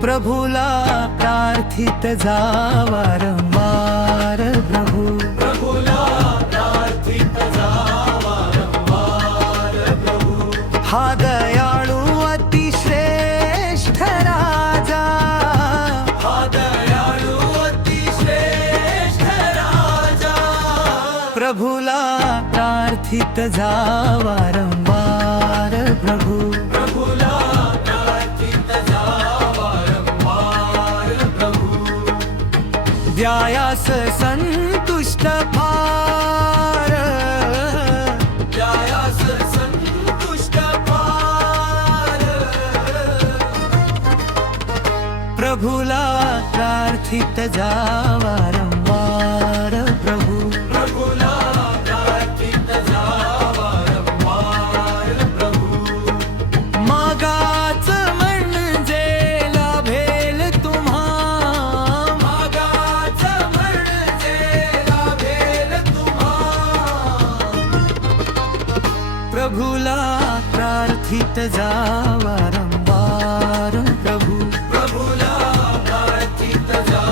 प्रभूला प्रार्थित जा वारंवार प्रभू, प्रभूला प्रार्थित जा वारंवार प्रभू. हा दयाळू अतिश्रेष्ठ राजा, हा दयाळू अतिश्रेष्ठ राजा. प्रभूला प्रार्थित जा वारंवार प्रभू, प्रभूला प्रार्थित जा वारंवार प्रभू. द्यायास संतुष्ट फार, द्यायास संतुष्ट फार. प्रभूला प्रार्थित जा वारंवार प्रभू, प्रभूला प्रार्थित जा वारंवार प्रभू. मागाच म्हणजे लाभेल तुम्हा, मागाच म्हणजे लाभेल तुम्हा. प्रभूला प्रार्थित जा वारंवार प्रभू, प्रभूला प्रार्थित जा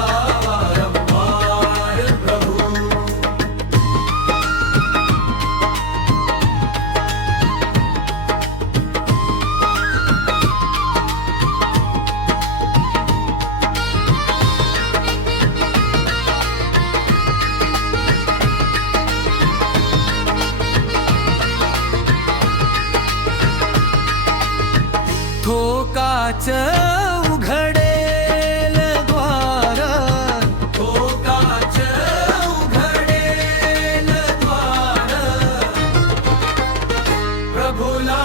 वारंवार प्रभू. थोकाच उघडेल द्वार, टोकाच उघडेल द्वार. प्रभूला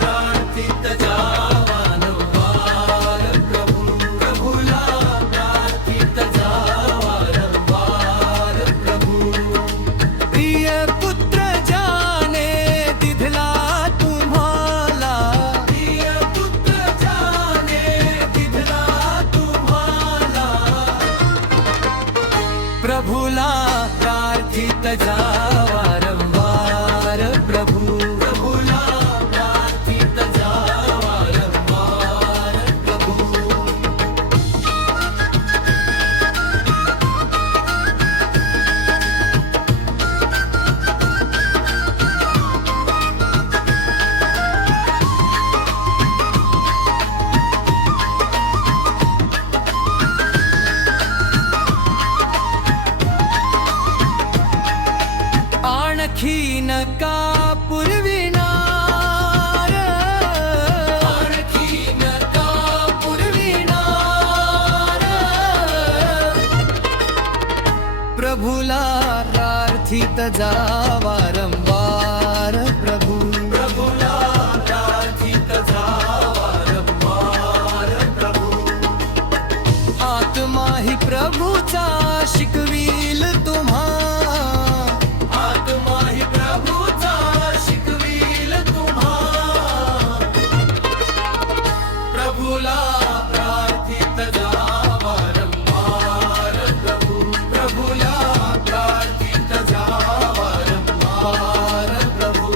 प्रार्थित जा वारंवार प्रभू, प्रभूला प्रार्थित जा वारंवार प्रभू. प्रिय पुत्र जाने दिधला तुम्हाला, प्रिय पुत्र जाने दिधला तुम्हाला. प्रभूला प्रार्थित जा वारंवार प्रभू, प्रभूला प्रार्थित जा वारंवार प्रभू. आणखी नका पुरविणार, आणखी नका पुरविणार. प्रभूला प्रार्थित जा वारंवार प्रभू, प्रभूला प्रार्थित जा वारंवार प्रभू. आत्मा ही प्रभूचा शिकवील तुम्हा, आत्मा ही प्रभूचा शिकवील तुम्हा. प्रभूला प्रार्थित जा वारंवार प्रभू, प्रभूला प्रार्थित जा वारंवार प्रभू.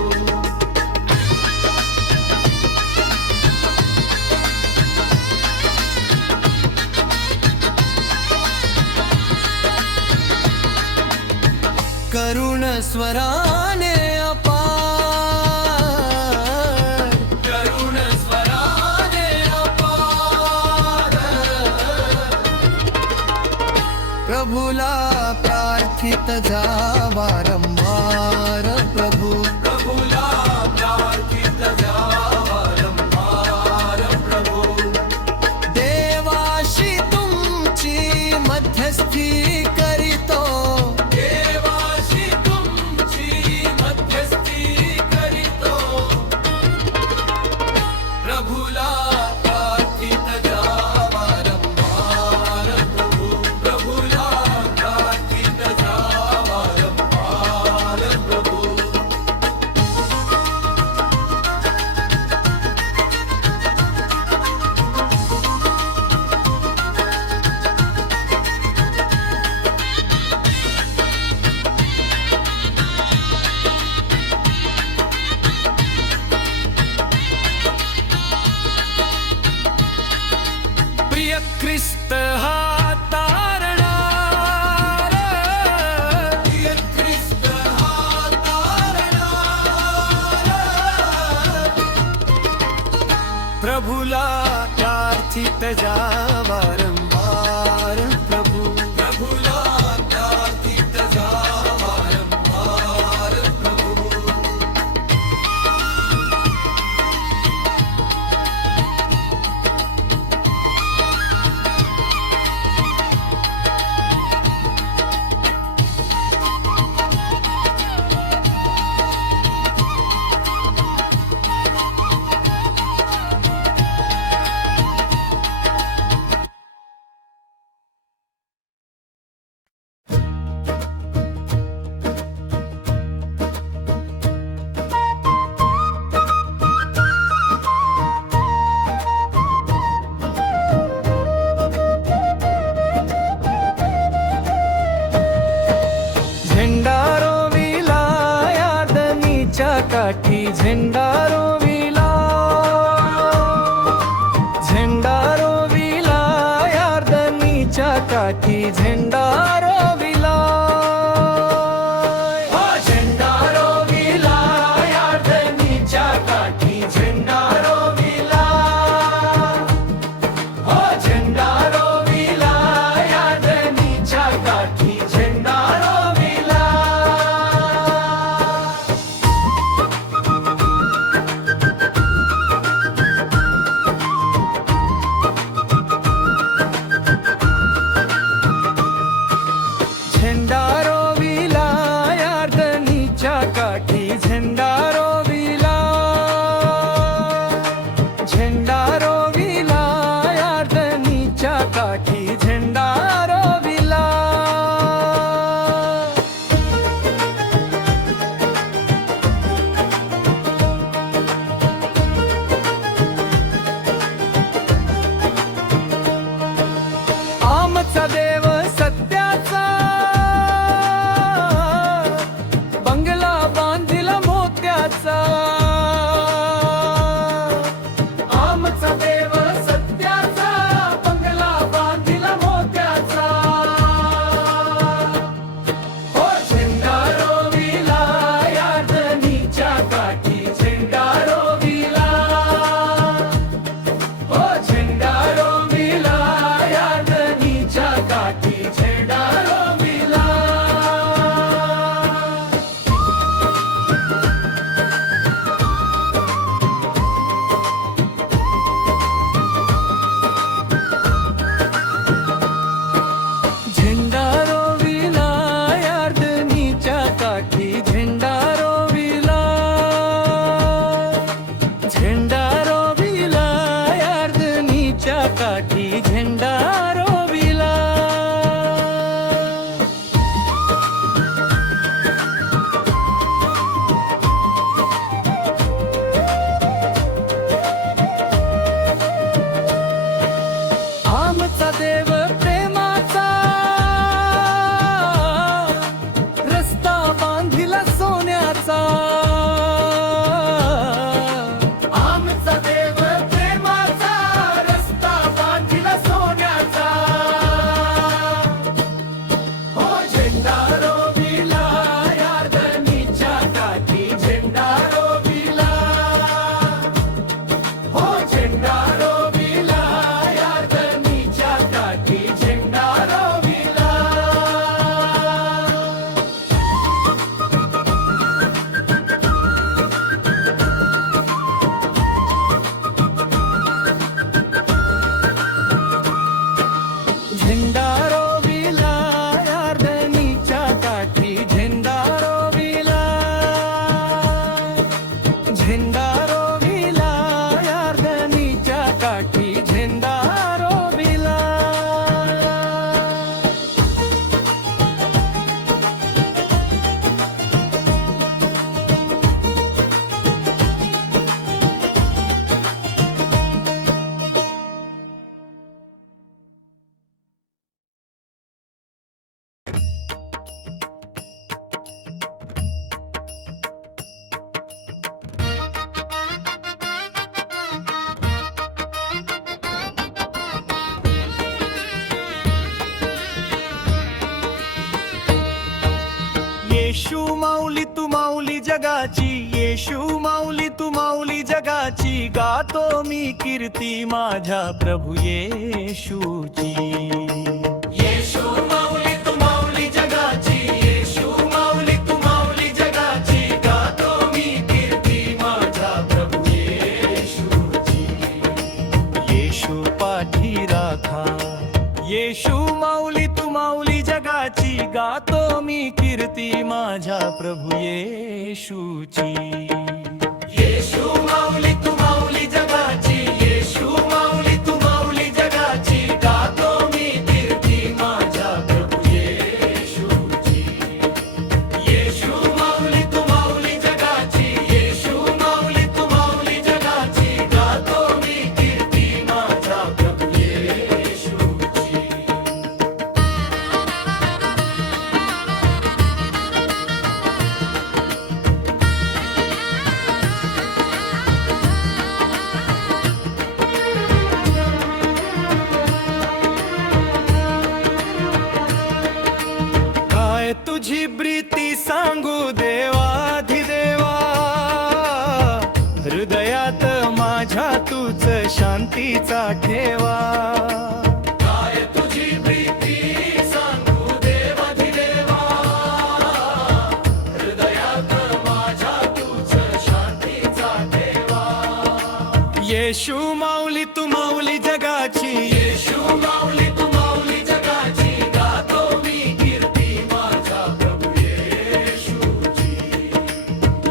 करुण स्वराने अपार, करुण स्वराने अपार. प्रभूला प्रार्थित जा वारंवार प्रभू, प्रभूला प्रार्थित जा वारंवार प्रभू. देवाशी तुमची मध्यस्थी करीतो, देवाशी तुमची मध्यस्थी करीतो. प्रभूला प्रार्थित जा वारंवार प्रभू, प्रभूला प्रार्थित जा वारंवार प्रभू. ख्रिस्त हा तारणार, ख्रिस्त हा तारणार, प्रभूला प्रार्थित जा वारंवार, प्रभूला प्रार्थित जा वारंवार, प्रभू झेंडा रोविला यादनीच्या काठी, झेंडा रोविला, झेंडा रोविला यादनीच्या काठी, झेंडा रोविला, झेंडा रोविला यादनीच्या काठी, झेंडा रोविला, झेंडा रोविला यादनीच्या काठी, झेंडा रोविला. येशू माऊली तू माऊली जगाची, येशू माऊली तू माऊली जगाची, गातो मी कीर्ती माझ्या प्रभू येशूची. येशू माऊली तू माऊली जगाची, येशू माऊली तू माऊली जगाची, गातो मी कीर्ती माझ्या प्रभू येशूची. येशू पाठी राखा, येशू माऊली तू माऊली जगाची, गातो मी कीर्ती माझ्या प्रभू येशूची. येशू माऊली तू माऊली जगाची, येशू माऊली तू माऊली जगाची, गातो मी कीर्ती माझ्या प्रभू येशूची. येशू माऊली तू माऊली जगाची, येशू माऊली तू माऊली जगाची, गातो मी कीर्ती माझ्या प्रभू येशूची. काय तुझी प्रीती सांगू देवाधिदेवा, हृदयात माझ्या तूच शांतीचा ठेवा. काय तुझी प्रीती सांगू देवाधिदेवा, हृदयात माझ्या तूच शांतीचा ठेवा. येशू माऊली तू माऊली जगाची, येशू माऊली तू माऊली जगाची, गातो मी कीर्ती माझ्या प्रभू येशूची.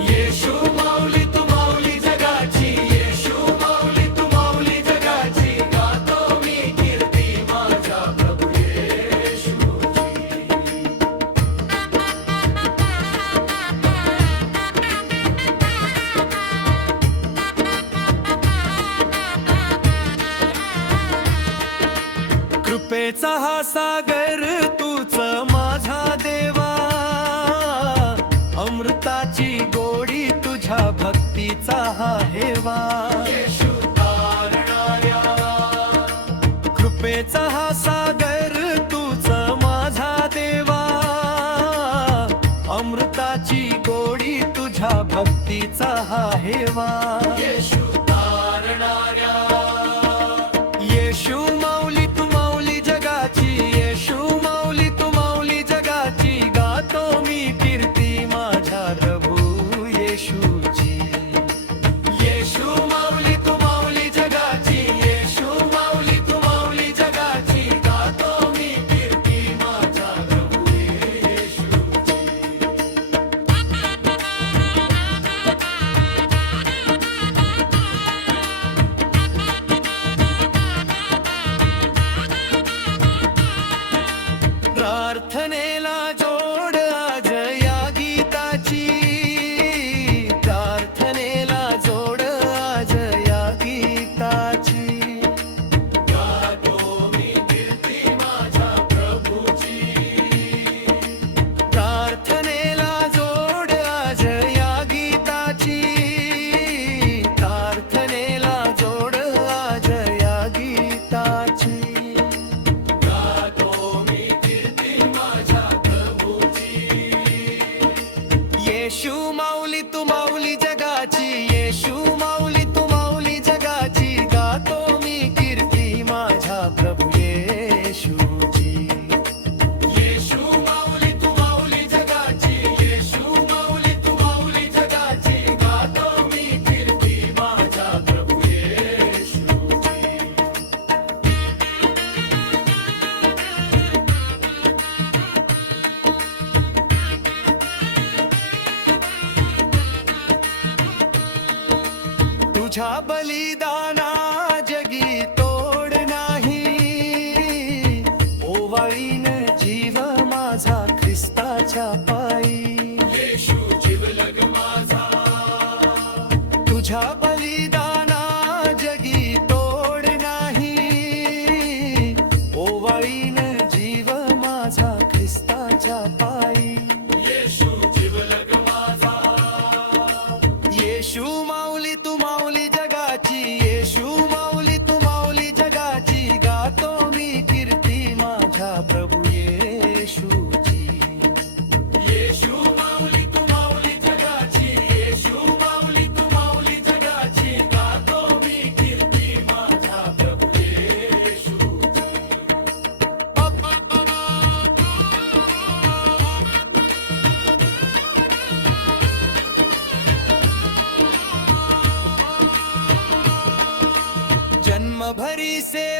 येशू माऊली तू माऊली जगाची, येशू माऊली तू माऊली जगाची, गातो मी कीर्ती माझ्या प्रभू येशूची. कृपेचा हा सागर तूच माझा देवा, अमृताची गोडी तुझ्या भक्तीचा हा हेवा. येशू तारणाऱ्या, कृपेचा हा सागर तूच माझा देवा, अमृताची गोडी तुझ्या भक्तीचा हा हेवा. येशू तारणाऱ्या, येशू माऊली तू माऊली जगाची, येशू माऊली तू माऊली जगाची, गातो मी कीर्ती माझ्या प्रभू येशूची. येशू माऊली तू माऊली जगाची, येशू माऊली तू माऊली जगाची, गातो मी कीर्ती माझ्या प्रभू येशूची. प्रार्थनेला जोड आज या गीताची, प्रार्थनेला जोड आज या गीताची. गातो मी कीर्ती माझ्या प्रभूची. प्रार्थनेला जोड आज या गीताची, प्रार्थनेला जोड आज या गीताची. गातो मी कीर्ती माझ्या प्रभूची. येशू माऊली तू माऊली जगाची, येशू माऊली तू माऊली जगाची, गातो मी कीर्ती माझ्या प्रभू येशूची. येशू माऊली तू माऊली जगाची, येशू माऊली तू माऊली जगाची, गातो मी कीर्ती माझ्या प्रभू येशूची. तुझ्या बलिदाना जगी तोड नाही, ओवाळीन जीव माझा ख्रिस्ताच्या पायी. येशू जीवलग माझा, तुझ्या बलिदाना जगी तोड नाही, ओवाळीन जीव माझा ख्रिस्ताच्या पायी. येशू जीवलग माझा. येशू माऊली तू माऊली जगाची,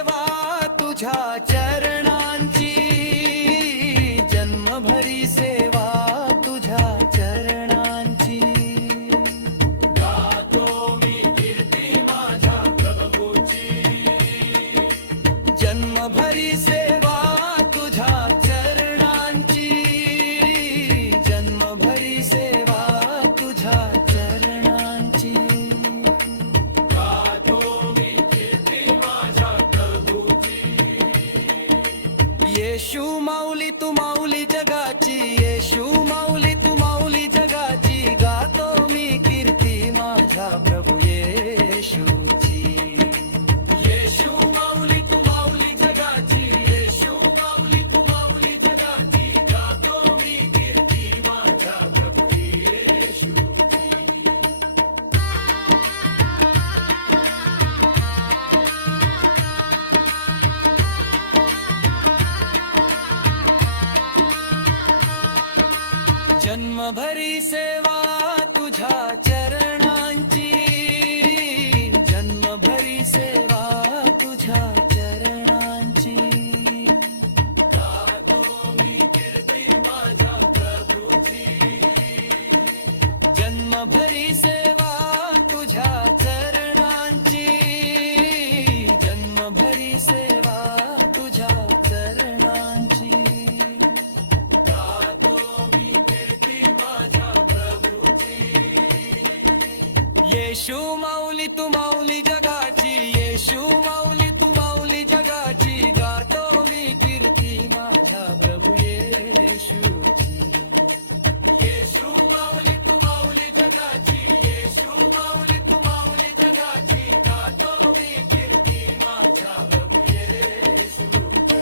सेवा तुझ्या चरणांची, जन्मभरी सेवा तुझ्या चरणांची. गातो मी कीर्ती माझ्या प्रभूची, जन्मभरी सेवा तुझ्या चरणांची, जन्मभरी सेवा तुझ्या चरणांची. गातो मी कीर्ती माझ्या प्रभूची. येशू माऊली तू माऊली जगाची, येशू माऊली तू माऊली जगाची. गातो मी कीर्ती माझ्या प्रभू येशूची. येशू माऊली तू माऊली जगाची, येशू माऊली तू माऊली जगाची. गातो मी कीर्ती माझ्या प्रभू येशूची. जन्मभरी सेवा तुझ्या चरणांची, जन्मभरी सेवा तुझ्या चरणांची. गातो मी कीर्ती माझ्या प्रभूची, जन्मभरी सेवा तुझ्या चरणांची, जन्मभरी सेवा तुझ्या चरणांची. गातो मी कीर्ती माझ्या प्रभूची. येशू माऊली तू माऊली जगाची, येशू माऊली तू माऊली जगाची. गातो मी कीर्ती माझ्या प्रभू येशूची. येशू माऊली तू माऊली जगाची, येशू माऊली तू माऊली जगाची. गातो मी कीर्ती माझ्या प्रभू येशूची.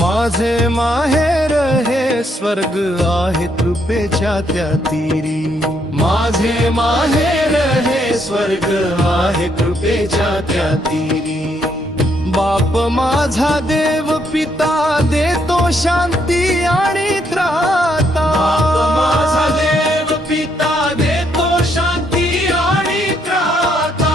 माझे माहेर हे स्वर्ग आहे कृपेच्या त्या तीरी. माझे माहेर हे स्वर्ग आहे कृपेच्या त्या तीरी. बाप माझा देव पिता देतो शांती आणि त्राता. बाप माझा देव पिता देतो शांती आणि त्राता.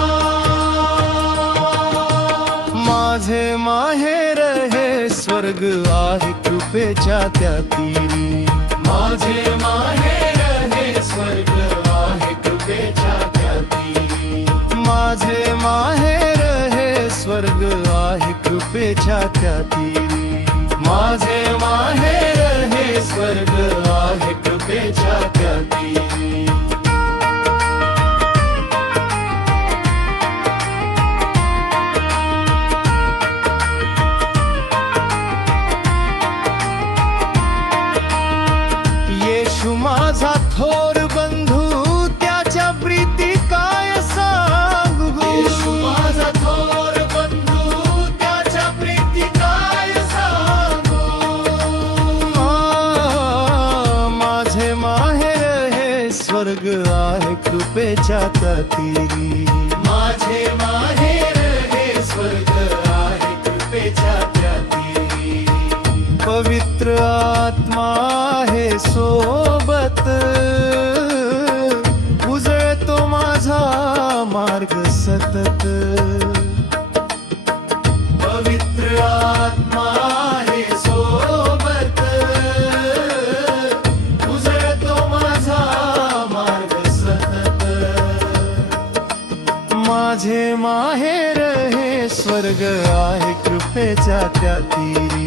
माझे माहेर हे स्वर्ग आहे कृपेच्या त्या तीरी. माझे माहेर हे स्वर्ग आहे कृपेच्या त्या तीरी. माझे माहेर हे स्वर्ग आहे कृपेच्या त्या तीरी. माझे माहेर हे स्वर्ग आहे कृपेच्या त्या तीरी. येशू माझा थोर बंधू त्याच्या प्रीती काय सांगू. येशू माझा थोर बंधू त्याच्या प्रीती काय सांगू. माझे माहेर हे स्वर्ग आहे कृपेच्या त्या तीरी. माझे माहेर हे स्वर्ग आहे कृपेच्या त्या तीरी. पवित्र आत्मा आहे सोबत, उजळतो माझा मार्ग सतत. पवित्र आत्मा आहे सोबत, उजळतो माझा मार्ग सतत. माझे माहेर हे स्वर्ग आहे कृपेच्या त्या तीरी.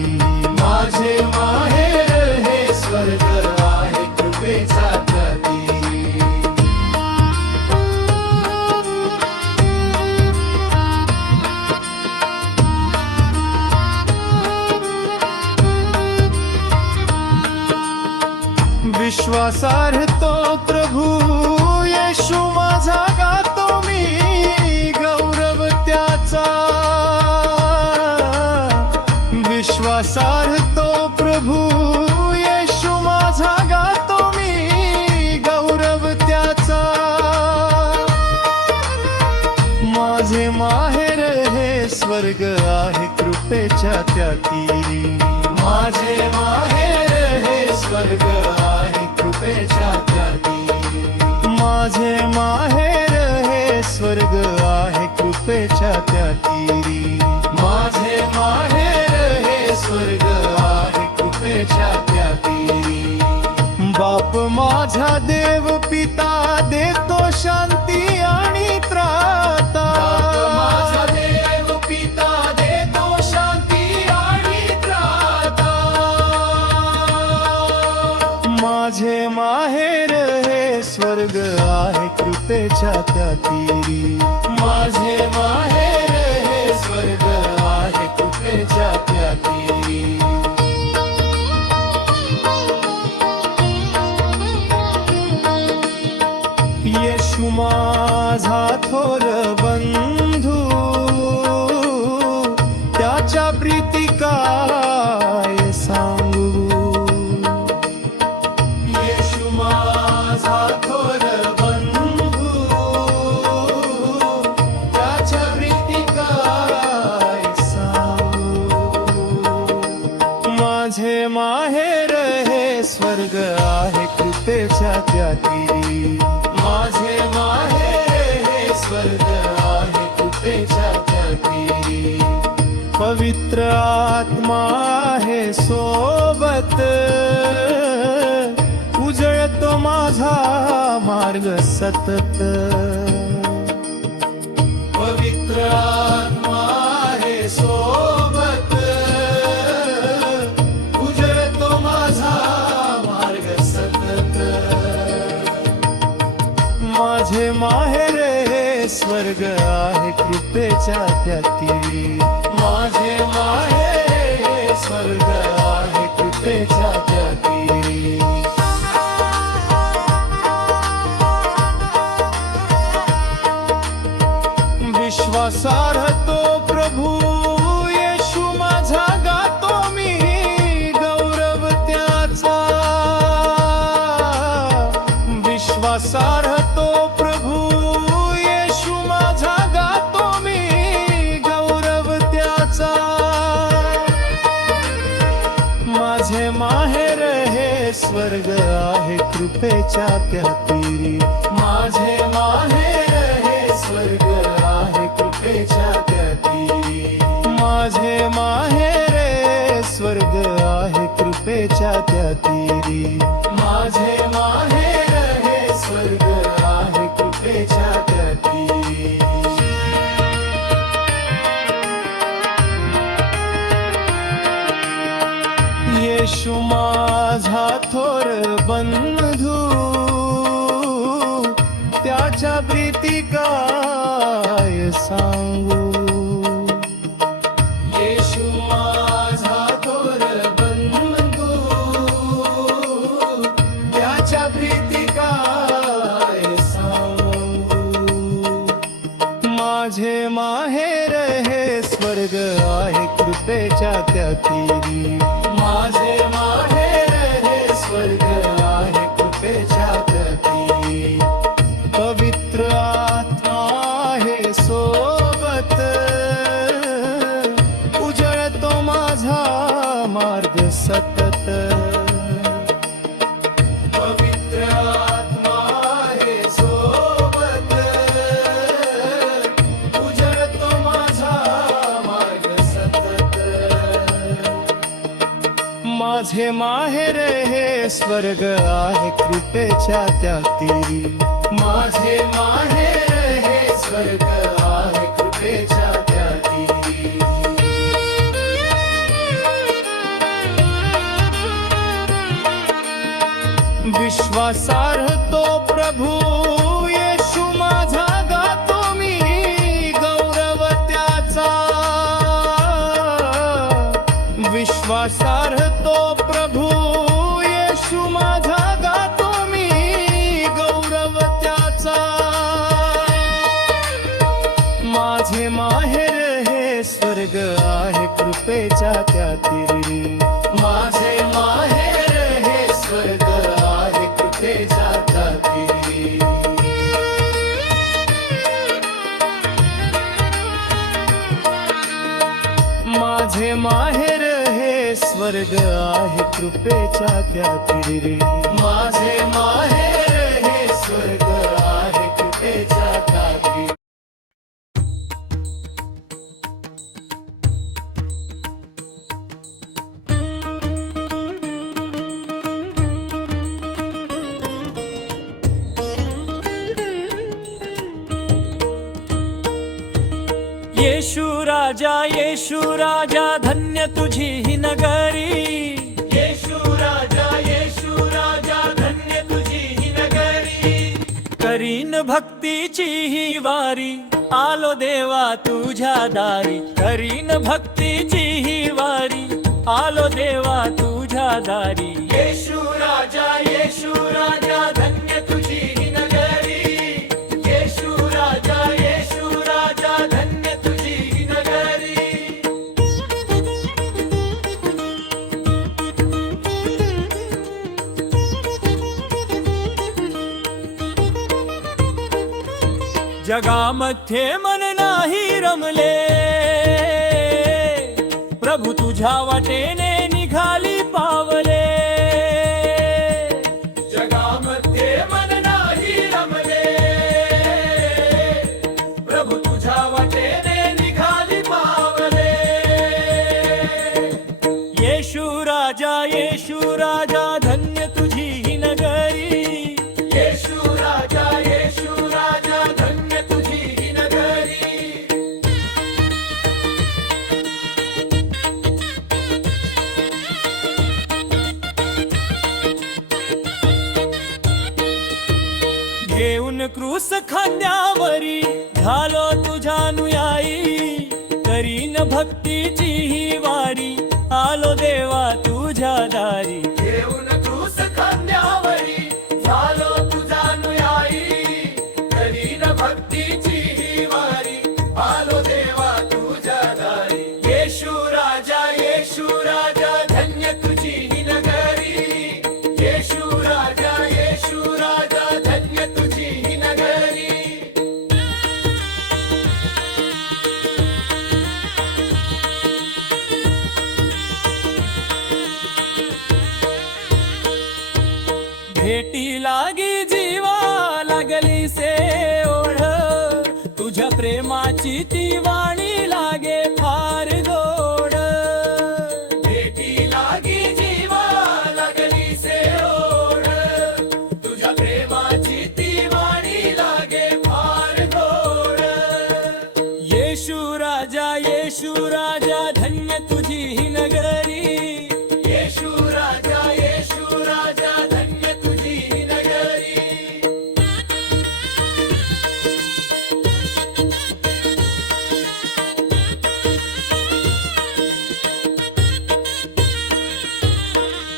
माझे माहेर हे स्वर्ग आहे कृपेच्या त्या तीरी. विश्वासार्ह तो प्रभू येशू माझा गातो मी गौरव त्याचा. विश्वासार्ह तो प्रभू येशू माझा कृपेच्या त्या तीरी. माझे माहेर हे स्वर्ग आहे कृपेच्या त्या तीरी. माझे माहेर हे स्वर्ग आहे कृपेच्या त्या तीरी. माझे माहेर हे स्वर्ग आहे कृपेच्या त्या तीरी. बाप माझा देव पिता देतो शांती आणि त्राता. माझा देव पिता देतो शांती आणि त्राता. माझे माहेर हे स्वर्ग आहे कृपेच्या त्या तीरी. माझे माहेर हे स्वर्ग आहे कृपेच्या त्या तीरी. येशू माझा थोर बंधू त्याच्या प्रीती काय सांगू. येशू माझा थोर बंधू त्याच्या प्रीती काय सांगू. माझे माहेर हे स्वर्ग आहे कृपेच्या त्या तीरी. माझे माहेर हे स्वर्ग आहे कृपेच्या त्या तीरी. पवित्र आत्मा आहे सोबत उजळतो माझा मार्ग सतत. पवित्र आत्मा आहे सोबत उजळतो माझा मार्ग सतत. माझे माहेर हे स्वर्ग आहे कृपेच्या त्या तीरी. माझे माहेर हे स्वर्ग आहे कृपेच्या त्या तीरी. विश्वासार्ह तो प्रभू येशू माझा गातो मी गौरव त्याचा. विश्वासार्ह तो प्रभू येशू माझा गातो मी गौरव त्याचा. माझे माहेर हे स्वर्ग आहे कृपेच्या त्या तीरी. माझे माहेर हे स्वर्ग आहे कृपेच्या त्या तीरी. माझे माहेर हे स्वर्ग आहे कृपेच्या त्या तीरी. माझे माहेर हे स्वर्ग आहे कृपेच्या त्या तीरी. येशू माझा थोर बंधू त्याच्या प्रीती काय सांगू. येशू माझा थोर बंधू त्याच्या प्रीती काय सांगू. माझे माहेर हे स्वर्ग आहे कृपेच्या त्या तीरी. माझे माहेर हे स्वर्ग आहे कृपेच्या त्या तीरी. पवित्र आत्मा आहे सोबत उजळतो माझा मार्ग सतत. पवित्र आत्मा आहे सोबत उजळतो माझा मार्ग सतत. माझे माहेर हे स्वर्ग आहे कृपेच्या त्या तीरी. माझे माहेर हे स्वर्ग आहे कृपेच्या त्या तीरी. विश्वासार्ह तो प्रभू येशू माझा गातो मी गौरव त्याचा. विश्वासार्ह तो प्रभू येशू माझा गातो मी गौरव त्याचा. माझे माहेर हे स्वर्ग आहे कृपेच्या त्या तीरी. माझे माहेर हे स्वर्ग आहे कृपेच्या त्या तीरी. स्वर्ग आहे कृपेच्या त्या तीरी. माझे माहेर हे स्वर्ग आहे कृपेच्या त्या तीरी. येशू राजा धन्य तुझी ही नगरी. येशू राजा धन्य तुझी ही नगरी. करीन भक्तीची ही वारी, आलो देवा तुझ्या दारी. करीन भक्तीची ही वारी, आलो देवा तुझ्या दारी. येशू राजा धन्य तुझी ही नगरी. येशू राजा धन्य तुझी ही नगरी. जगामध्ये मन नाही रमले, प्रभू तुझ्या वाटेने निघाली पावले. जगामध्ये मन नाही रमले, प्रभू तुझ्या वाटेने निघाली पावले. येशू राजा धन्य तुझी ही नगरी. येशू राजा धन्य तुझी ही नगरी. घेऊन क्रूस खांद्यावरी झालो तुझ्या अनुयायी. करीन भक्तीची ही वारी, आलो देवा तुझ्या दारी. घेऊन क्रूस खांद्यावरी झालो तुझा अनुयायी. करीन भक्तीची ही वारी, आलो देवा तुझ्या दारी. येशू राजा धन्य तुझी ही नगरी. येशू राजा धन्य तुझी ही नगरी. भेटी लागी जीवा लागली से ओढ, तुझ्या प्रेमाची ती वाणी लागे फार गोड. भेटी लागी जीवा लागली से ओढ, तुझ्या प्रेमाची ती वाणी लागे फार गोड. येशू राजा धन्य तुझी ही नगरी. येशू राजा धन्य तुझी ही नगरी.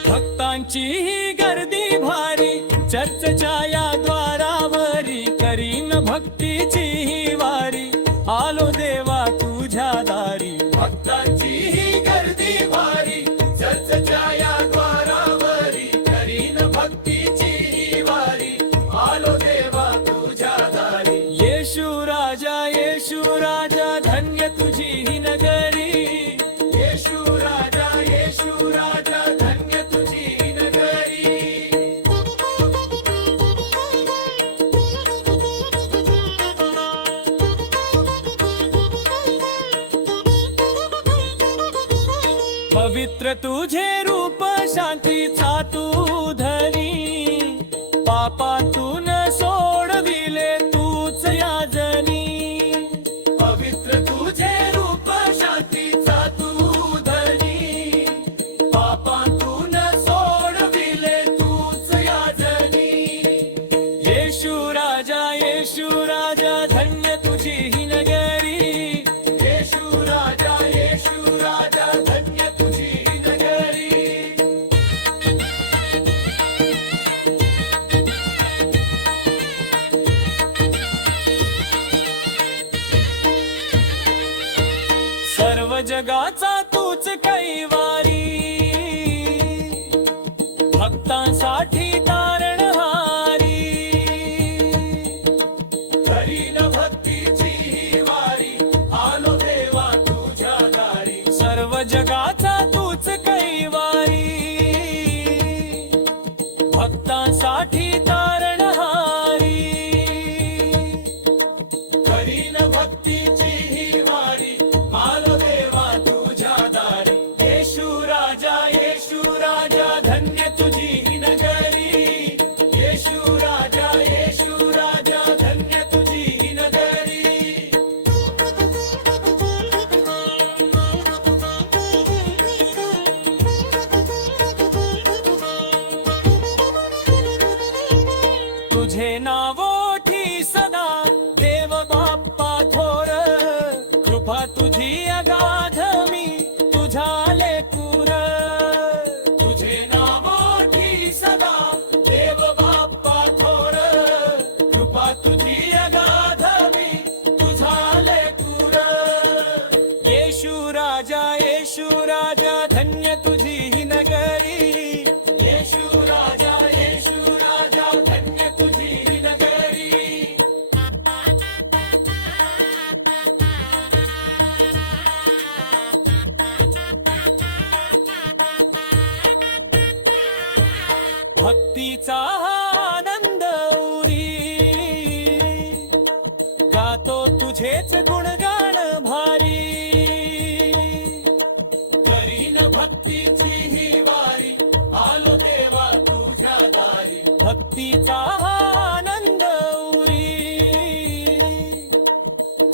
भक्तांची ही गर्दी भारी, चर्चच्या या द्वारावरी. करीन भक्तीची ही वारी, आलो देवा तुझ्या दारी. भक्तांची ही गर्दी भारी, चर्चच्या या द्वारावरी. करीन भक्तीची ही वारी, आलो देवा तुझ्या दारी. येशू राजा धन्य तुझी ही नगरी. येशू राजा धन्य तुझी ही नगरी. पवित्र तुझे रूप शांतीचा तू धनी. पापातून सोडविले तूच याजनी. पवित्र तुझे रूप शांतीचा तू धनी. पापांतून सोडविले तूच याजनी. येशू राजा धन्य तुझी ही नगरी. येशू राजा धन्य तुझी ही नगरी. सर्व जगाचा तूच कैवारी. भक्तांसाठी तारणहारी. करीन भक्तीची ही वारी, आलो देवा तुझ्या दारी. सर्व जगाचा तूच कैवारी. भक्तांसाठी तारणहारी, करीन भक्तीची ही वारी, आलो देवा तुझ्या दारी. येशू राजा धन्य तुझी ही नगरी. येशू राजा धन्य तुझी ही नगरी. तुझे नाव ओठी सदा देव बाप्पा थोर, कृपा तुझी अगाध मी तुझा लेकूर. तुझे नाव ओठी सदा देव बाप्पा थोर, कृपा तुझी अगाध मी तुझा लेकूर. येशू राजा धन्य तुझी ही नगरी. येशू राजा धन्य तुझी ही नगरी. भक्तीचा आनंद उरी, गातो तुझेच गुणगान भारी. करीन भक्तीची ही वारी, आलो देवा तुझ्या दारी. भक्तीचा आनंद उरी,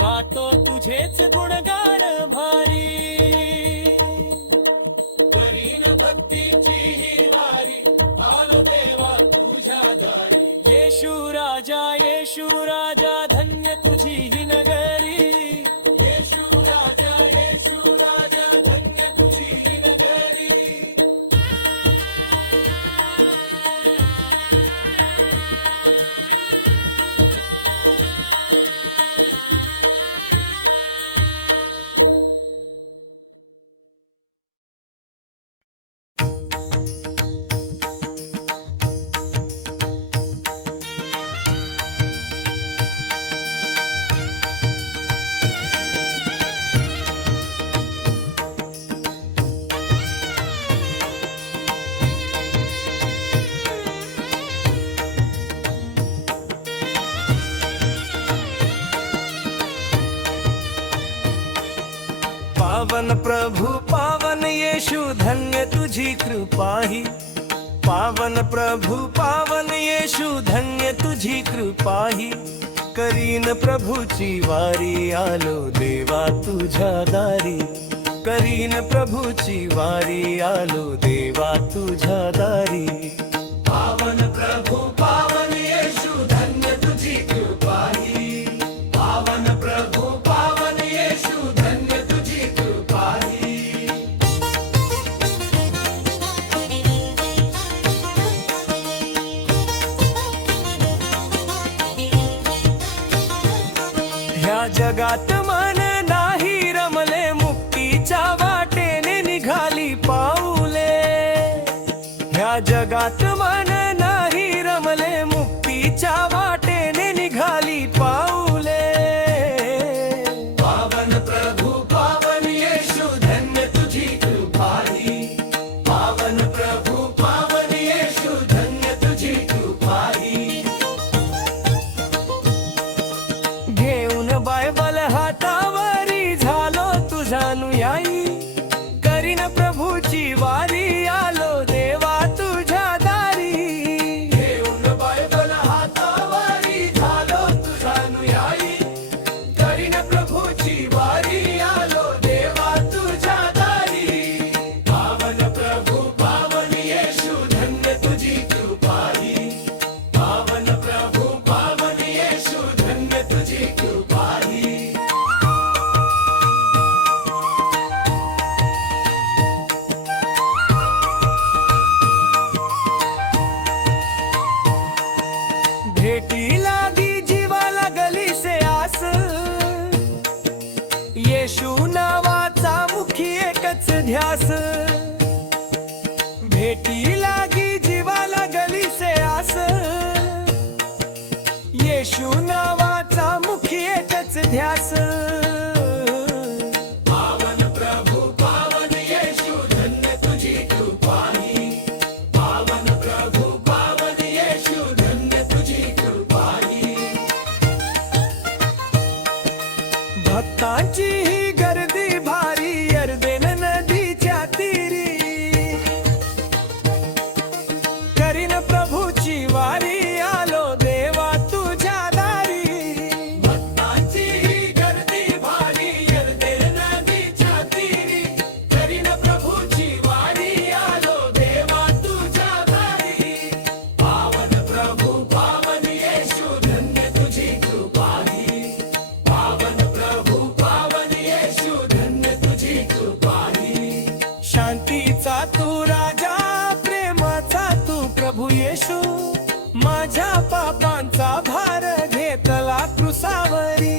गातो तुझेच गुणगान भारी. करीन भक्तीची ही वारी, आलो देवा तुझ्या दारी. येशू राजा धन्य तुझी ही नगरी. येशू राजा धन्य तुझी ही नगरी. पावन प्रभु पावन येशू धन्य तुझी कृपाही. पावन प्रभु पावन येशू धन्य तुझी कृपाही. करीन प्रभूची वारी आलो देवा तुझ्या दारी. करीन प्रभूची वारी आलो देवा तुझ्या दारी. पावन प्रभु पावन येशू धन्य तुझी कृपाही. पावन प्रभु पावन येशू धन्य तुझी कृपाही. ह्या जगात मन नाही रमले, मुक्तीच्या वाटेने निघाली पाऊले. ह्या जगात मन नाही रमले, मुक्तीच्या वाटेने निघाली पाऊले. पावन प्रभु पावन येशू धन्य तुझी कृपाही. पावन प्रभु पावन येशू धन्य तुझी कृपाही. घेऊन बायबल हातावरी झालो तुझा अनुयायी. करीन प्रभूची वारी आलो देवा तुझ्या दारी. घेऊन बायबल हातावरी झालो तुझा अनुयायी. करीन प्रभूची वारी आलो देवा तुझ्या दारी. पावन प्रभु पावन येशू धन्य तुझी कृपाही. पावन प्रभु पावन येशू धन्य तुझी कृपाही. भेटी लागी जीवाला गलीसे आस. येशू नावाचा मुखी एकच ध्यास. भेटी लागी जीवाला गलीसे आस. येशू नावाचा मुखी एकच ध्यास. पावन प्रभु पावन येशू धन्य तुझी कृपाही. पावन प्रभु पावन माझ्या पापांचा भार घेतला क्रुसावरी.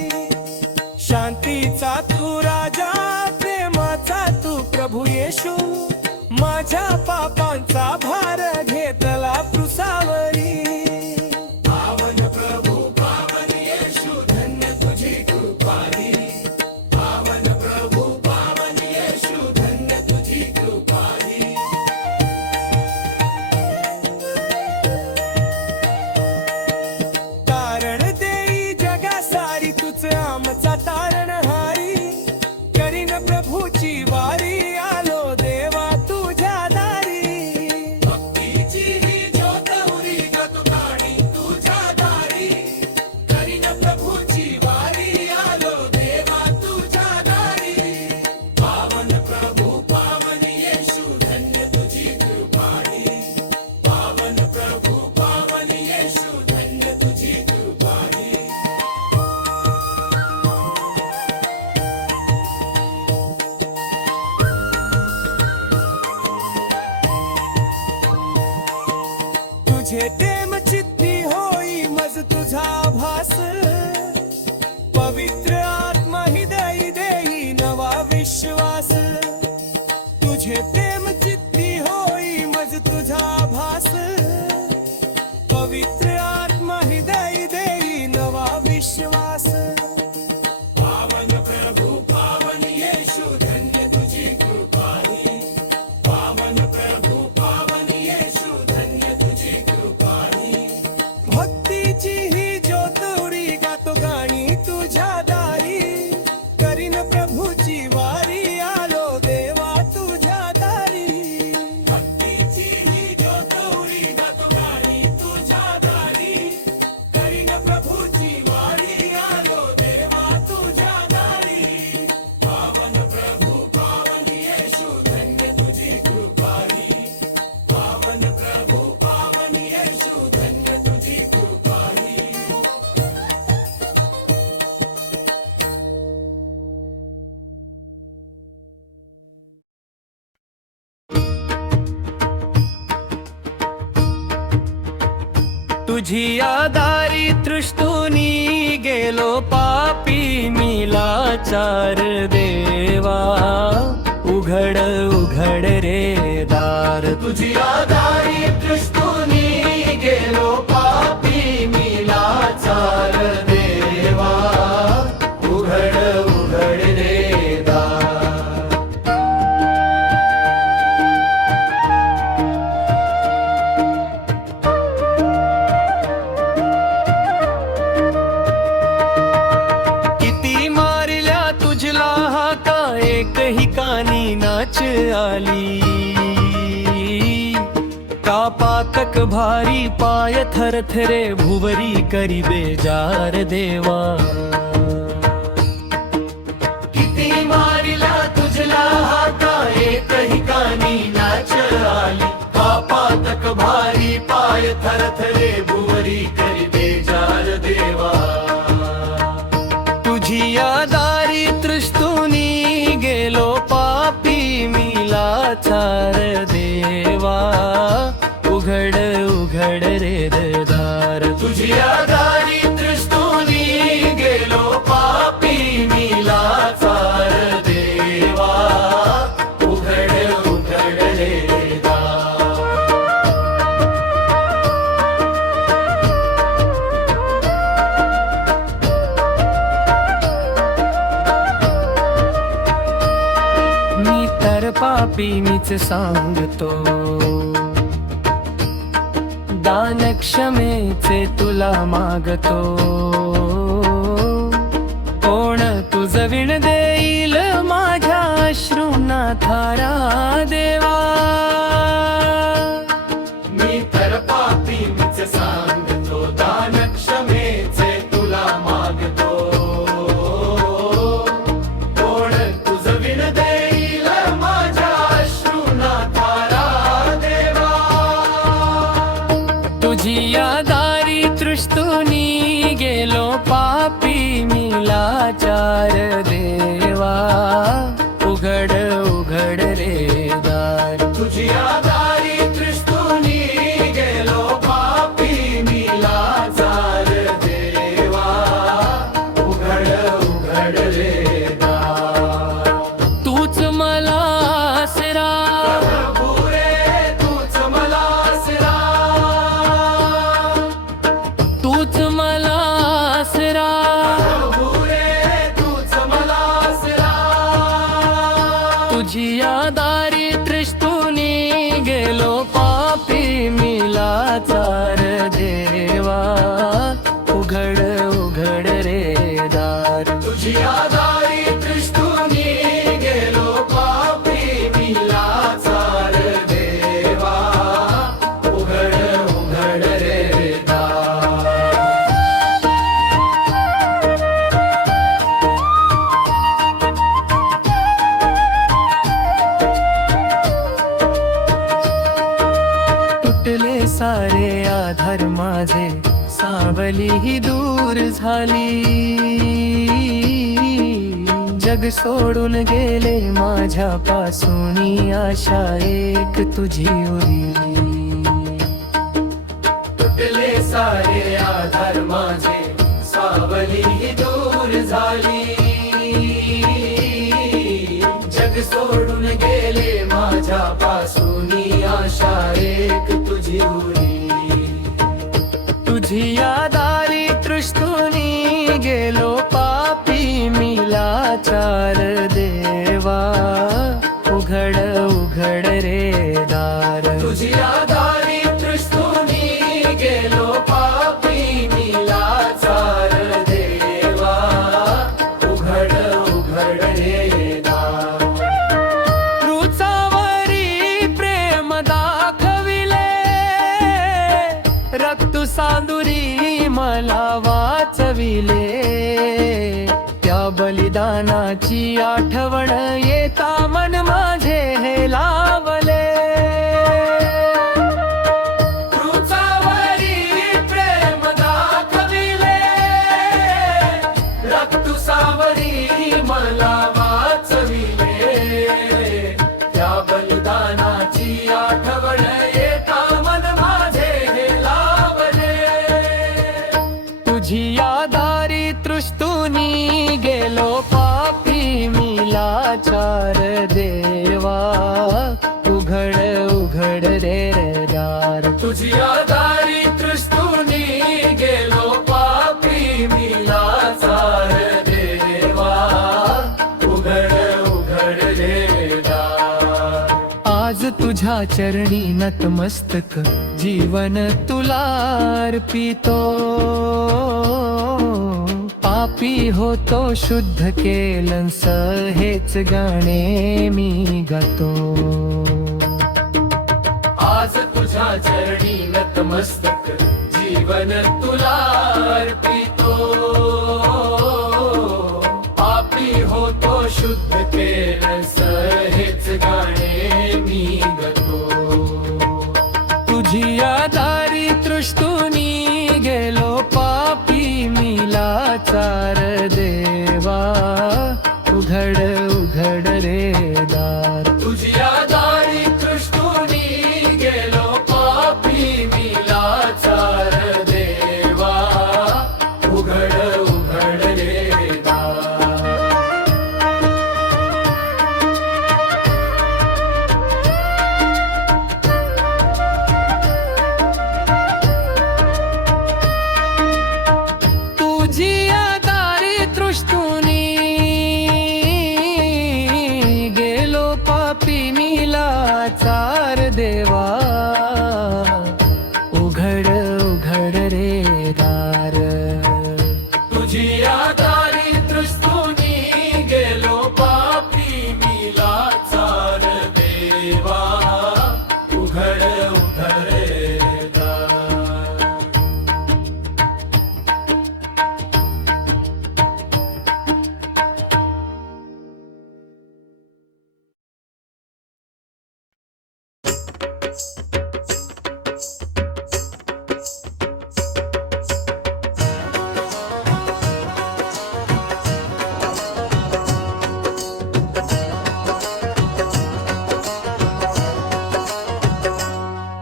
शांतीचा तू राजा, प्रेमाचा तू प्रभू येशू, माझ्या पापांचा भार घेतला क्रुसावरी. पावन प्रभु पावन येशू धन्य तुझी कृपाही. पावन प्रभु पावन येशू धन्य तुझी कृपाही. तारण देई जगा सारी, तुझ आमचा तारणहारी. करीन प्रभूची वारी, आलो देवा तुझ्या दारी. भक्तीची ही ज्योत उरी गतुकाणी तुझ्या दारी. करीन प्रभूची वारी, आलो देवा तुझ्या दारी. पावन प्रभु पावन येशू धन्य तुझी कृपाही. पावन प्रभु पावन येशू धन्य तुझी कृपाही. तुझे प्रेम चित्ती होई मज तुझा भास. पवित्र आत्मा हृदय देई नवा विश्वास. तुझे प्रेम चित्ती होई मज तुझा भास. पवित्र आत्मा हृदय देई नवा विश्वास. पावन प्रभु पावन येशू धन्य तुझी कृपाही. पावन प्रभु पावन येशू धन्य तुझी कृपाही. भक्तीची ही ज्योत उरी गातो गाणी तुझ्या दारी. करीन प्रभूची वारी, आलो देवा तुझ्या दारी. भक्तीची ही ज्योत उरी गतुकाणी तुझ्या दारी. करीन प्रभूची वारी, आलो देवा तुझ्या दारी. पावन प्रभु पावन येशू धन्य तुझी कृपाही. पावन प्रभु पावन येशू धन्य तुझी कृपाही. तुझी आदारी तृष्टुनी गेलो पापी मी लाचार देवा. उघड उघड रे दार. तुझी आदारी दृष्टुनी गेलो पापी मी लाचार देवा. उघड उघड रे दार. किती मारल्या तुझला हाका, एकही कानी नाच आली. का पातक भारी पाय थरथरे, भुवरी करी बेजार देवा. किती मारिला तुझला हाता, एकही कानी नाच आली. पापातक भारी पाय थरथरे, भुवरी करी बेजार देवा. तुझी आदारी तृष्टुनी गेलो पापी मी लाचार देवा. उघड उघड रे दार. तुझी आदारी दृष्टुनी गेलो पापी मी लाचार देवा. उघड उघड रे दार. मी तर पापी मीच सांगतो, दान क्षमेचे तुला मागतो. कोण तुझ विण देईल माझ्या अश्रूंना थारा देवा. मी तर पापी मीच सांगतो, दान क्षमेचे तुला मागतो. कोण तुझ विण देईल माझ्या अश्रूंना थारा देवा. तुझी आदारी तृष्टुनी गेलो पापी मी लाचार देवा. उघड उघड रे दार. तुझी आदारी दृष्टुनी गेलो पापी चार देवा उघड उघड रे दार तुझी आधारी दृष्टूनी गेलो पापी मी लाचार देवा उघड उघड रे दार तुटले सारे आधार माझे सावली ही दूर झाली जग सोडून गेले माझ्यापासून आशा एक तुझी उरली तुटले सारे आधार माझे सावली ही दूर झाली जग सोडून गेले माझ्यापासून आशा एक तुझी उरली तुझी आधारी तृष्टुनी गेलो पापी मी लाचार देवा उघड उघड रे दार तुझी आधारी दृष्टूनी गेलो पापी मी लाचार देवा उघड उघड रे दार रुचावरी प्रेम दाखविले रक्त सांदुरी मला वाचविले त्या बलिदानाची आठवण येता मन माझे हे लावले कृचावरी प्रेम दाखविले रक्तुसावरी मला वाचविले त्या बलिदानाची आठवण येता मन माझे हे लावले तुझी आधारी तृष्टुनी गेलो पापी मी लाचार देवा उघड उघड रे दार तुझी आधारी दृष्टूनी गेलो पापी मी लाचार देवा उघड उघड रे दार आज तुझ्या चरणी नतमस्तक जीवन तुला अर्पितो पापी होतो शुद्ध केलंस हेच गाणे मी गातो आज तुझ्या चरणी नतमस्तक जीवन तुला अर्पितो पापी होतो शुद्ध केलंस हेच गाणे मी गातो तुझी आधारी तृष्टुनी गेलो पापी मी लाचार देवा उघड उघड रे दार तुझी आधारी दृष्टूनी गेलो पापी मी लाचार देवा उघड उघड रे दार तुझी आधारी तृष्टुनी गेलो पापी मी लाचार देवा उघड उघड रे दार तुझी आधारी दृष्टूनी गेलो पापी मी लाचार देवा उघड उघड रे दार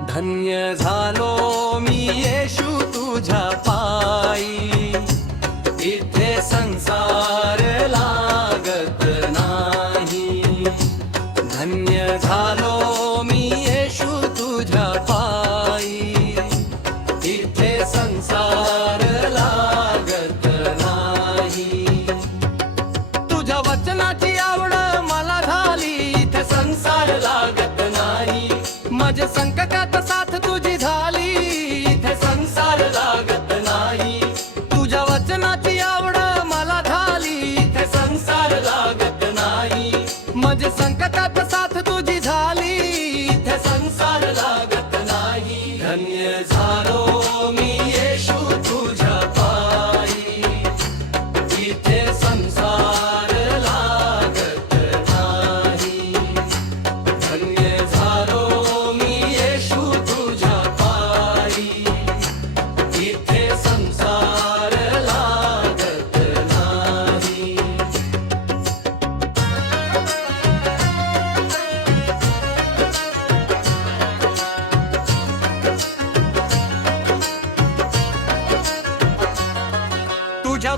धन्य झालो मी येशू तुझ्या पायी इथे संसार लागत नाही धन्य झालो मी येशू तुझ्या पायी इथे संसार लागत नाही तुझ्या वचनाची आवड मला झाली इथे संसार लागत नाही माझ्या संकटात साथ तुझी झाली इथे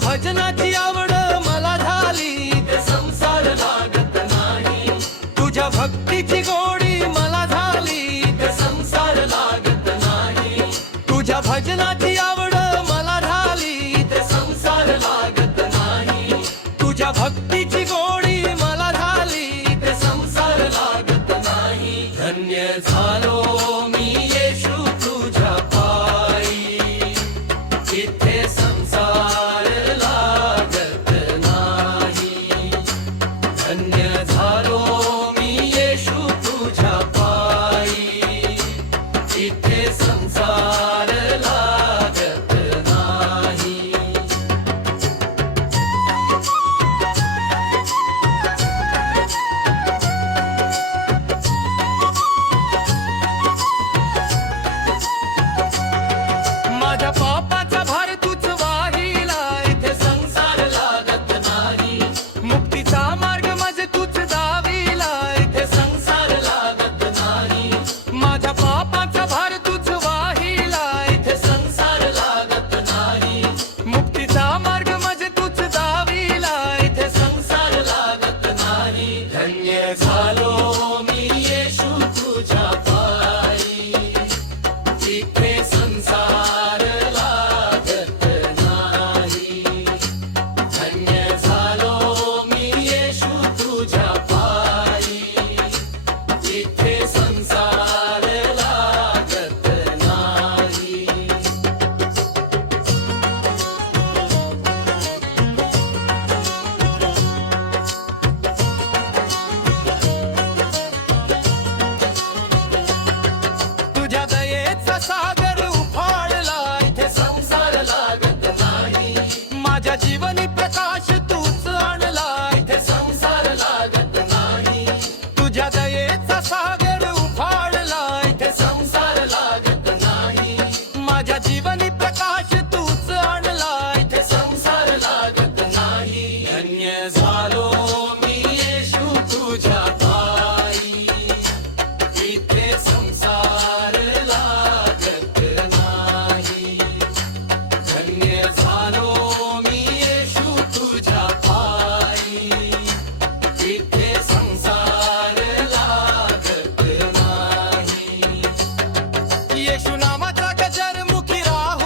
भजनाची आवड मला झाली, इथे संसार लागत नाही. तुझ्या भक्तीची गोडी मला झाली, इथे संसार लागत नाही. तुझ्या भजनाची आवड मला झाली, इथे संसार लागत नाही. तुझ्या भक्तीची गोडी मला झाली. इथे संसार लागत नाही. धन्य झालो मी येशू तुझ्या पायी, इथे संसार लागत नाही. धन्य झालो मी येशू तुझ्या पायी, इथे संसार लागत नाही. माझ्या पापाचा भार तूच वाहिला, इथे संसार लागत नाही. मुक्तीचा मार्ग माझे तूच दाविला. इथे संसार लागत नाही. माझ्या पापाचा भार तूच वाहिला, इथे संसार लागत नाही. मुक्तीचा मार्ग माझे तूच दाविला. इथे संसार लागत नाही. धन्य झालो मी येशू तुझ्या पायी, इथे संसार लागत नाही. धन्य झालो मी येशू तुझ्या पायी, इथे संसार लागत नाही. तुझ्या दयेचा सागर उफाळला, इथे संसार लागत नाही. माझ्या जीवनी प्रकाश तूच आणला. इथे संसार लागत नाही. तुझ्या दयेचा सागर उफाळला, इथे संसार लागत नाही. माझ्या जीवनी प्रकाश तूच आणला. इथे संसार लागत नाही. धन्य झालो मी येशू तुझ्या पायी, इथे संसार लागत नाही. धन्य झालो मी येशू तुझ्या पायी, इथे संसार लागत नाही. येशू नामाचा गजर मुखी राहू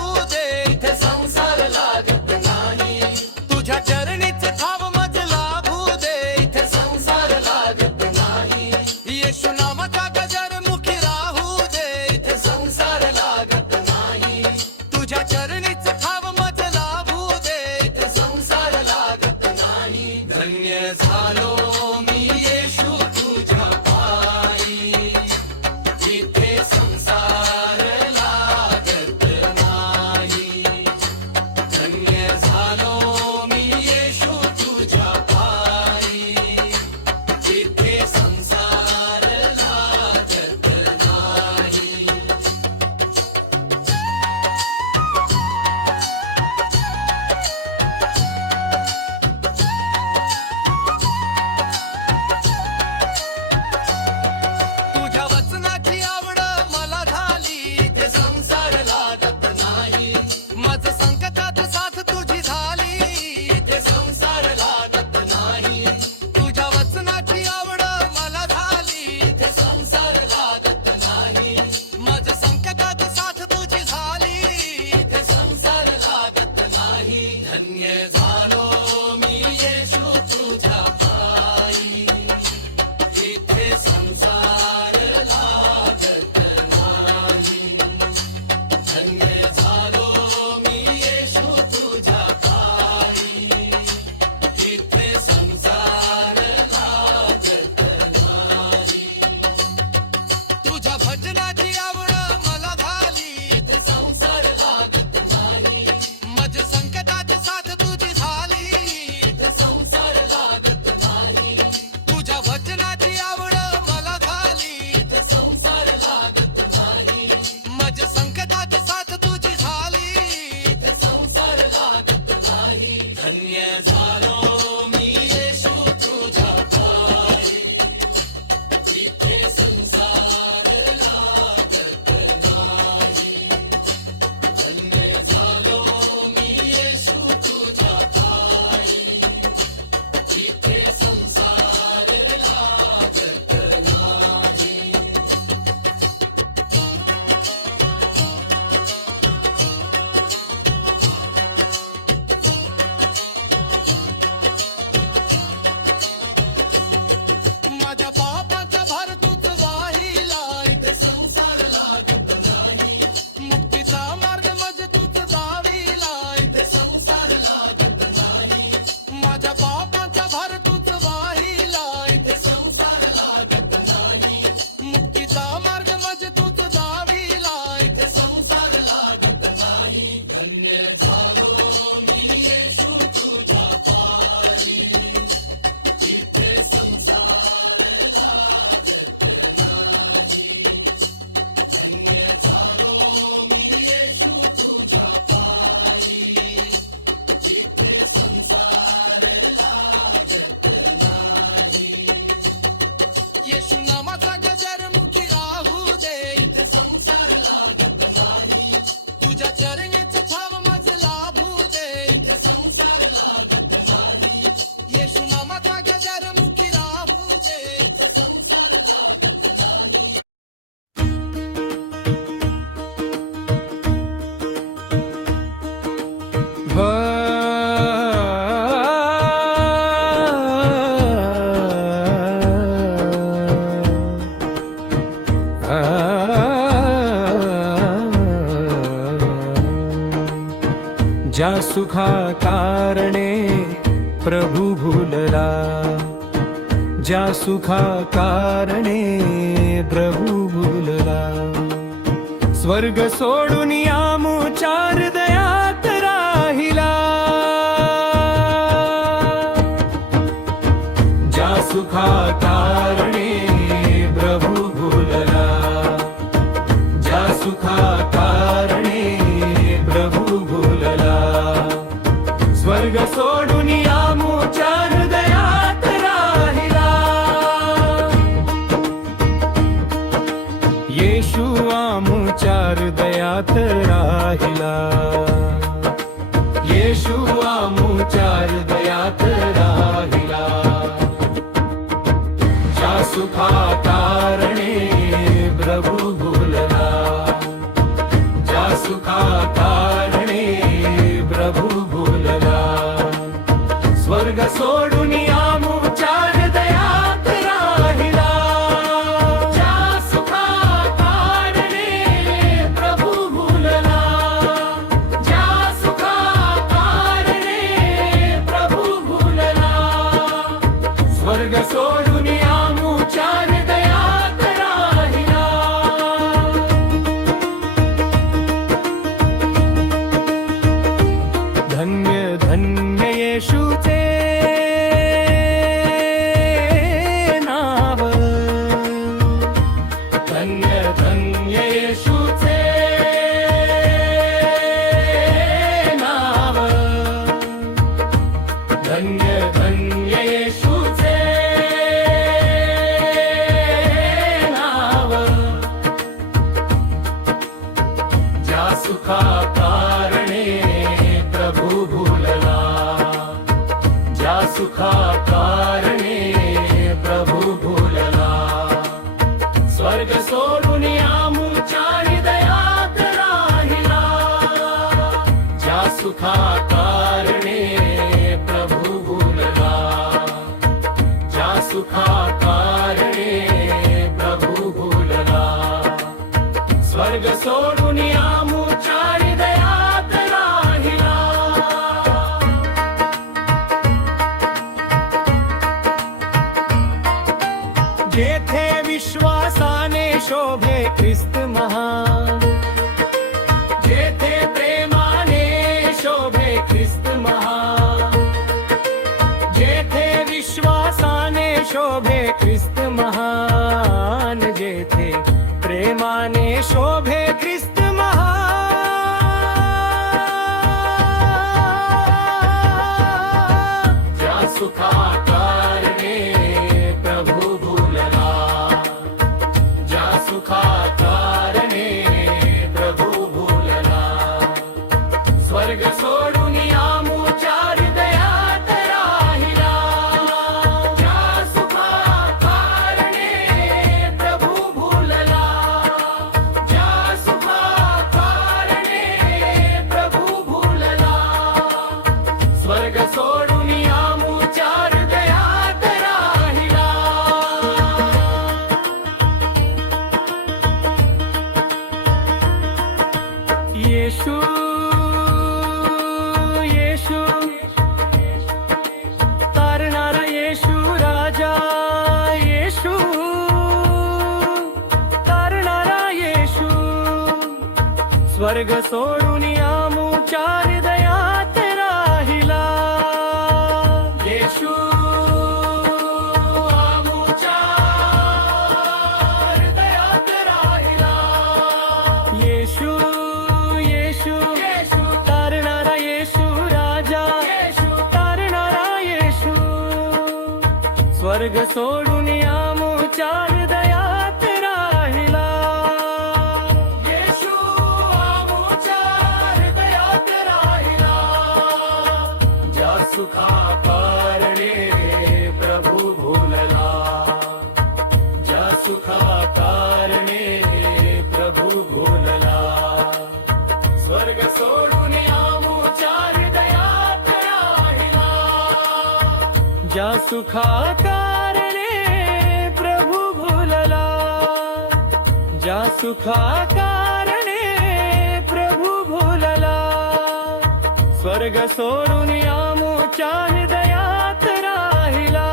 ज्या सुखा कारणे प्रभू भूलला, ज्या सुखा कारणे प्रभू भूलला, स्वर्ग सोडून यामुचार दयात राहिला, ज्या सुखा कारणे प्रभू भूलला, ज्या सुखा कारणे प्रभू भूलला, स्वर्ग सोडून यामुचार दयात राहिला, येशू आमुचार दयात राहिला, येशू आमुचार दयात राहिला, ज्या सुखा कारणे प्रभू भूलला, ज्या सुखा कारणे प्रभू भूलला, स्वर्ग सोडून यामुचार दयात राहिला, ज्या सुखा कारणे प्रभू भूलला, ज्या सुखा कारणे प्रभू भूलला, स्वर्ग सोडून यामुचार दयात राहिला, धन्य धन्य येशूचे नाव, धन्य धन्य येशूचे नाव, धन्य धन्य येशूचे नाव, ज्या सुखा कारणे प्रभू भूलला, ज्या सुखा कारणे प्रभू भूलला, स्वर्ग सोडून यामुचार दयात राहिला, ज्या सुखा कारणे प्रभू भूलला, ज्या सुखा कारणे प्रभू भूलला, स्वर्ग सोडून यामुचार दयात राहिला, जेथे विश्वासाने शोभे ख्रिस्त महान, जेथे प्रेमाने शोभे ख्रिस्त महान, जेथे विश्वासाने शोभे ख्रिस्त महान, जेथे प्रेमाने शोभे ख्रिस्त महान, ज्या सुखा कारणे प्रभू भूलला, ज्या सुखा कारणे प्रभू भूलला, स्वर्ग सोडून यामुचार दयात राहिला, ज्या सुखा कारणे प्रभू भूलला, ज्या सुखा कारणे प्रभू भूलला, स्वर्ग सोडून यामुचार दयात राहिला, येशू येशू तारणारा येशू राजा, येशू तारणारा येशू, स्वर्ग सोडून यामुचार दयात राहिला, येशू आमुचार दयात राहिला, येशू येशू येशू तारणारा येशू राजा, येशू तारणारा येशू, स्वर्ग सोडून यामुचार दयात राहिला, येशू आमुचार दयात राहिला, ज्या सुखा कारणे प्रभू भूलला, ज्या सुखा कारणे प्रभू भूलला, स्वर्ग सोडून यामुचार दयात राहिला, ज्या सुखा कारणे प्रभू भूलला, ज्या सुखा कारणे प्रभू भूलला, स्वर्ग सोडून आमुच्या हृदयात राहिला.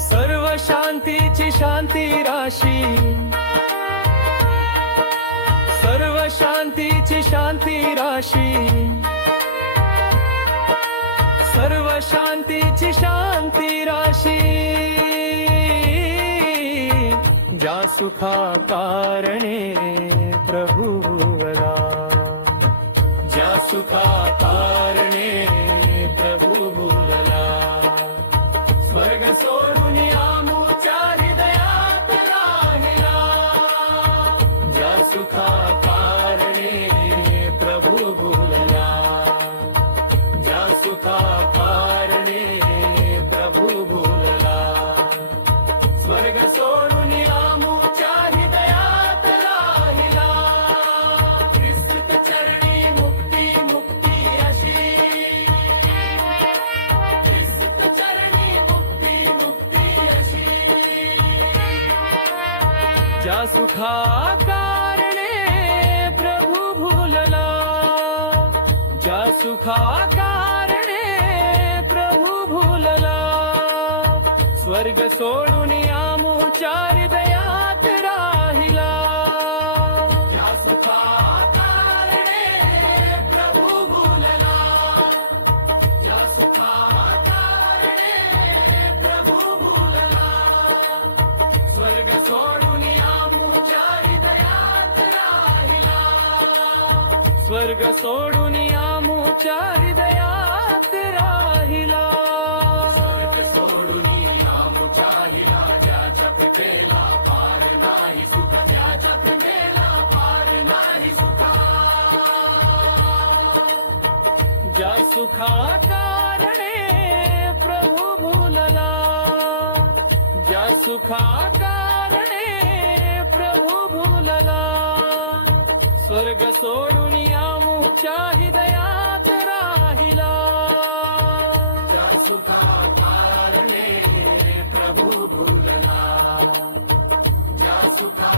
सर्व शांतीची शांती राशी, सर्व शांतीची शांती राशी, सर्व शांतीची शांती राशी. ज्या सुखा कारणे प्रभू भुवला, ज्या सुखा कारणे प्रभू भुवला. स्वर्ग सोडून आमुच्या हृदयात राहिला. ज्या सुखा कारणे प्रभू भुवला, ज्या सुखा कारणे प्रभू भुवला. स्वर्ग सोडून आमुच्या हृदयात राहिला. ख्रिस्त चरणी मुक्ती मुक्ती अशी, ख्रिस्त चरणी मुक्ती मुक्ती अशी. ज्या सुखा कारणे प्रभू भुलला, ज्या सुखा कारणे प्रभू भुलला. स्वर्ग सोडून आमुच्या हृदयात राहिला. ज्या सुखा कारणे प्रभू भुलला, ज्या सुखा कारणे प्रभू भुलला. स्वर्ग सोडून आमुच्या हृदयात राहिला. स्वर्ग सोडून आमुच्या हृदयात राहिला. स्वर्ग सोडून आमुच्या हृदयात, ज्याच्या कृपेला पार नाही सुख, ज्याच्या कृपेला पार नाही सुख. ज्या सुखा कारणे प्रभू भुलला, ज्या सुखा कारणे प्रभू भुलला. स्वर्ग सोडून आमुच्या हृदयात राहिला. ज्या सुखा कारणे प्रभू भुलला, ज्या सुखा